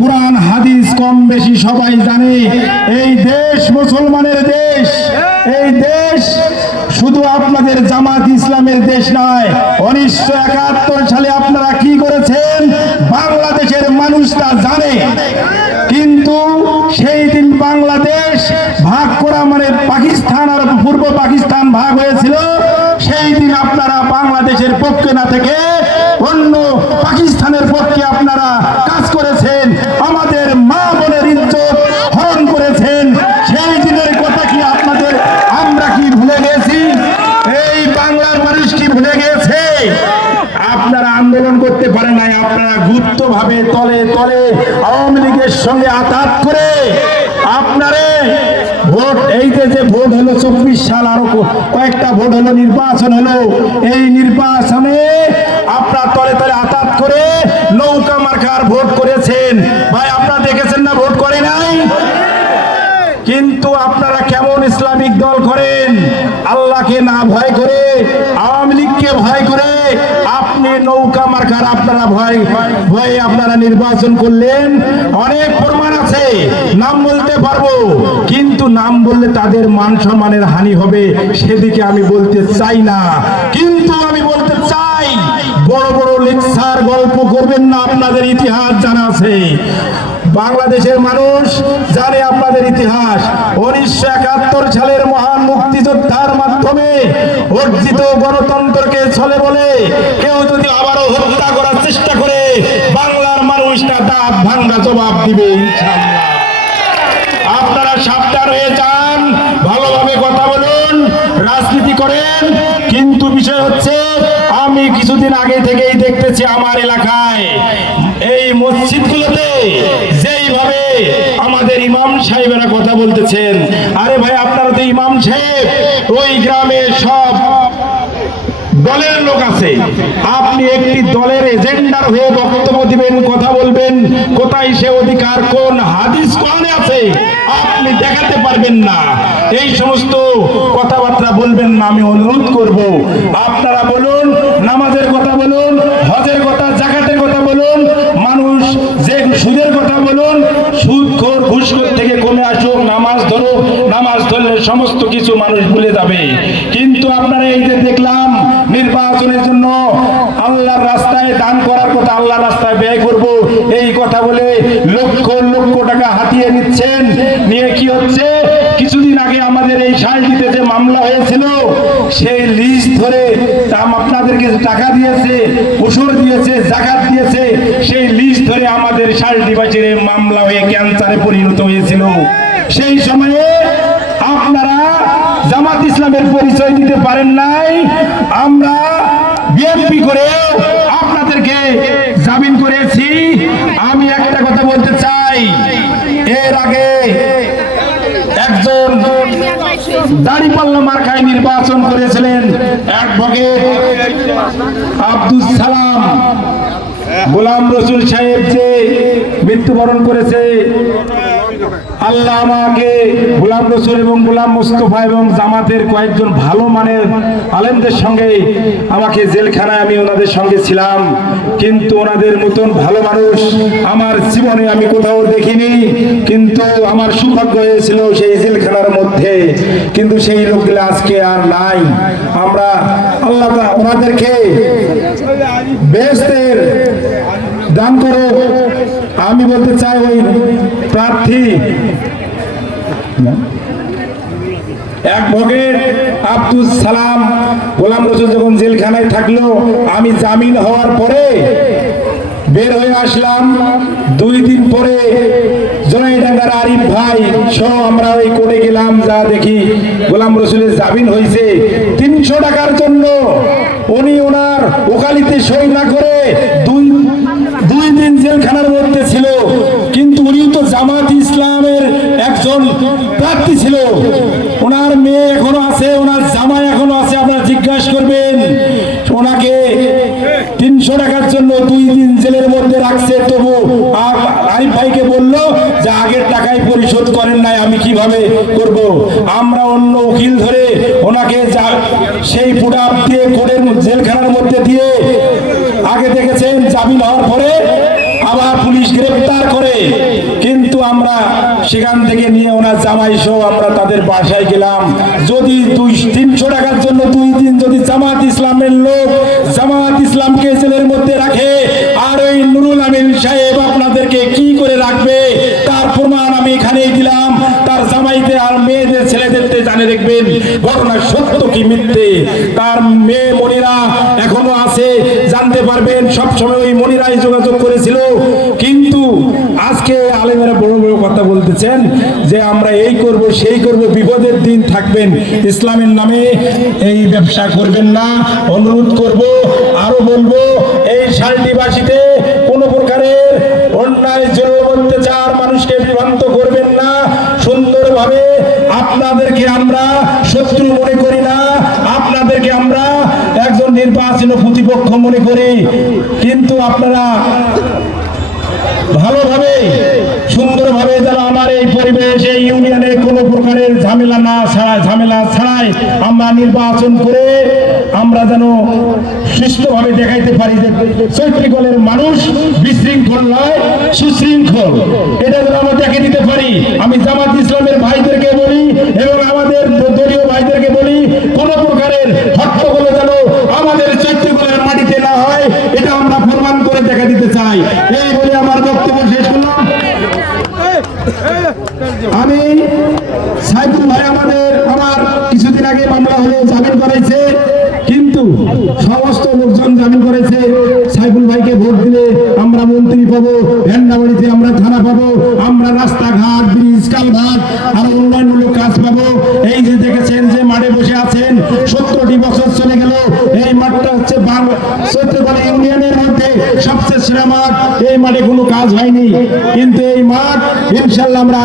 কোরআন হাদিস কম বেশি সবাই জানে। এই দেশ মুসলমানের দেশ। এই দেশ শুধু আপনাদের জামাত ইসলামের দেশ নয়। 1971 সালে আপনারা কি করেছেন বাংলাদেশের মানুষ তা জানে। কিন্তু সেই দিন বাংলাদেশ ভাগ করা মানে পাকিস্তান আর পূর্ব পাকিস্তান ভাগ হয়েছিল। সেই দিন আপনারা বাংলাদেশের পক্ষে না থেকে অন্য পাকিস্তানের পক্ষে আপনারা কাজ করেছেন, আমাদের মা বোনের ইজ্জত হরণ করেছেন। সেই দিনের কথা কি আপনাদের আমরা কি ভুলে গেছি? এই বাংলার মানুষ কি ভুলে গেছে? আপনারা আন্দোলন করতে পারেন নাই, আপনারা গুপ্তভাবে তলে তলে আওয়ামী লীগের সঙ্গে আঘাত করে আপনারে ভোট, এই যে ভোট হলো 24 সাল, আরো কয়েকটা ভোট হলো, নির্বাচন হলো। এই নির্বাচনে আপনারা তলে তলে আঘাত করে নৌকা মার্কার ভোট করেছেন। ভাই আপনারা দেখেছেন না ভোট করে নাই? কিন্তু আপনারা কেমন ইসলামিক দল করেন? আল্লাহকে না ভয় করে, আওয়ামী লীগকে ভয় করে আপনি নৌকা মার্কার আপনারা ভয়ে আপনারা নির্বাচন করলেন। অনেক প্রমাণ আছে, নাম বলতে পারবো, কিন্তু নাম বললে তাদের মান সম্মানের হানি হবে, সেদিকে আমি বলতে চাই না। কিন্তু আমি বলতে চাই, বড় বড় লেকচার গল্প করবেন না, আপনাদের ইতিহাস জানা আছে। বাংলাদেশের মানুষ জানে আপনাদের ইতিহাস। 1971 সালের মহান মুক্তিযোদ্ধার মাধ্যমে অর্জিত গণতন্ত্রকে চলে বলে কেউ যদি আবারও হত্যা করার চেষ্টা করে, বাংলার মানুষটা দাঁত ভাঙ্গা জবাব দিবে ইনশাআল্লাহ। আপনারা সাবধান হয়ে যান, ভালোভাবে কথা বলুন, রাজনীতি করেন। কিন্তু বিষয় হচ্ছে, আমি কিছুদিন আগে থেকেই দেখতেছি আমার এলাকায় এই মসজিদগুলোতে যেইভাবে আমাদের ইমাম সাহেবেরা কথা বলতেছেন। আরে ভাই আপনারা তো ইমাম সাহেব, ওই গ্রামে সব দলের লোক আছে, আপনি একটি দলের এজেন্ডার হয়ে বক্তব্য দিবেন, কথা বলবেন, কোথায় সে অধিকার কোন হাদিস কোরআনে আছে আপনি দেখাতে পারবেন না। এই সমস্ত কথাবার্তা বলবেন না, আমি অনুরোধ করব। আপনারা বলুন, নামাজের কথা বলুন, হজের কথা, যাকাতের কথা বলুন, মানুষ যে সুদের কথা বলুন, সুদখোর ঘুষখোর থেকে কমে আসুক, নামাজ ধরো, নামাজ ধরলে সমস্ত কিছু মানুষ ভুলে যাবে। কিন্তু আপনারা এই যে দেখলাম নির্বাচনের জন্য আল্লাহর রাস্তায় দান করার কথা, আল্লাহর রাস্তায় ব্যয় করব এই কথা বলে লক্ষ লক্ষ টাকা হাতিয়ে নিচ্ছেন। নিয়ে কি হচ্ছে, কিছুদিন আগে আমাদের এই শালটিতে যে মামলা হয়েছিল, সেই লিস্ট ধরে আপনাদেরকে টাকা দিয়েছে, ওষুধ দিয়েছে, জাকাত দিয়েছে, সেই লিস্ট ধরে আমাদের শালটিবাসীর মামলা হয়ে ক্যান্সারে পরিণত হয়েছিল। সেই সময়ে আপনারা জামাত ইসলামের পরিচয় দিতে পারেন নাই। আমরা বিএনপি করে আপনাদেরকে জামিন করেছি। আমি একটা কথা বলতে চাই, এর আগে একজন দাঁড়িপাল্লা মার্কায় নির্বাচন করেছিলেন অ্যাডভোকেট আব্দুল সালাম। গোলাম রসুল সাহেব যে মৃত্যুবরণ করেছে, আল্লাহ আমাকে গোলাম রসুল এবং গোলাম মোস্তফা এবং জামাতের কয়েকজন ভালো মানের আলেমদের সঙ্গে আমাকে জেলখানায়, আমি ওনাদের সঙ্গে ছিলাম, কিন্তু ওনাদের মতন ভালো মানুষ আমার জীবনে আমি কোথাও দেখিনি। কিন্তু আমার সৌভাগ্য হয়েছিল সেই জেলখানার মধ্যে, কিন্তু সেই লোকগুলো আজকে আর নাই। আমরা আল্লাহ ওনাদেরকে বেহেশতের দান করো। আমি বলতে চাই, ওই প্রার্থী অ্যাডভোকেট আব্দুল সালাম গোলাম রসুল যখন জেলখানায় থাকলো, আমি জামিন হওয়ার পরে বের হয়ে আসলাম। 2 দিন পরে জনাইডাঙ্গার আরিফ ভাই সহ আমরা ওই কোর্টে গেলাম, যা দেখি গোলাম রসুলের জামিন হয়েছে 300 টাকার জন্য। উনি ওনার ওকালিতে সই না করে দুই দিন জেলখানার মধ্যে ছিল। কিন্তু উনি তো জামাত ইসলামের একজন প্রার্থী ছিল, ওনার মেয়ে এখনো আছে, ওনার জামাই এখনো আছে, আপনারা জিজ্ঞাসা করবেন। ওনাকে 300 টাকার জন্য 2 দিন জেলের মধ্যে রাখছে। তবু আরিফ ভাইকে বললো যে আগের টাকাই পরিশোধ করেন নাই, আমি কিভাবে করব। আমরা অন্য উকিল ধরে ওনাকে সেই পুডাপ দিয়ে কোর্টের জেলখানার মধ্যে দিয়ে, আগে দেখেছেন জামিন হওয়ার পরে আবার পুলিশ গ্রেপ্তার করে আমরা সেখান থেকে নিয়ে ওনার জামাই সহ আমরা তাদের বাসায় গেলাম। যদি 300 টাকার জন্য 2 দিন যদি জামাত ইসলামের লোক জামাত ইসলামকে জেলের মধ্যে রাখে, আর ওই নুরুল আমিন সাহেব আপনাদেরকে কি করে রাখবে তার প্রমাণ আমি এখানেই দিলাম। তার জামাইদের আর মেয়েদের ছেলেদেরকে জানে দেখবেন ঘটনা সত্য কি মিথ্যে। তার মেয়ে মনিরা এখনো আছে, জানতে পারবেন। সবসময় ওই মনিরাই যোগাযোগ করেছিল। কিন্তু আজকে আলেমেরা বড় বড় কথা বলতেছেন যে আমরা এই করব সেই করব, বিপদের দিন থাকবেন। ইসলামের নামে এই ব্যবসা করবেন না, অনুরোধ করব। আরো বলবো, এই শালটিবাসীতে কোনো প্রকারের অন্যায় জুলুম অত্যাচার মানুষকে বিভ্রান্ত করবেন না। সুন্দরভাবে আপনাদেরকে আমরা শত্রু মনে করি না, আপনাদেরকে আমরা একজন নির্বাচিত প্রতিপক্ষ মনে করি। কিন্তু আপনারা ভালোভাবে সুন্দরভাবে যেন আমার এই পরিবেশ এই ইউনিয়নে কোনো প্রকারের ঝামেলা ছাড়াই আমরা নির্বাচন করে আমরা যেন সুষ্ঠুভাবে দেখাইতে পারি যে চৈত্রিকলের মানুষ বিশৃঙ্খল নয়, সুশৃঙ্খল। এটা যেন আমরা দেখে দিতে পারি। আমি জামাত ইসলামের ভাইদেরকে বলি এবং আমাদের দলীয় ভাইদেরকে বলি, কোনো প্রকারের হট্টগোল যেন আমাদের চৈত্রিকলের মাটিতে না হয়, এটা আমরা প্রমাণ করে দেখা দিতে চাই। এই বলে আমার বক্তব্য শেষ করলাম। আমি সাইফুল ভাই আমার কিছুদিন আগে মামলা হলে জামিন করাইছে, কিন্তু সমস্ত লোকজন জামিন করেছে। সাইফুল ভাইকে ভোট দিলে আমরা মন্ত্রী পাবো, ভেন্ডাবাড়িতে আমরা থানা পাবো, আমরা রাস্তাঘাট ব্রিজ কালভার্ট আর উন্নয়নমূলক কাজ পাবো। এই যে দেখেছেন যে মাঠে বসে আছেন, 17টি বছর চলে গেল। এই মাঠটা হচ্ছে চৈত্রকলা ইউনিয়নের মধ্যে সবচেয়ে সেরা মাঠ। এই মাঠে কোনো কাজ হয়নি, কিন্তু এই মাঠ ইনশাল্লাহ আমরা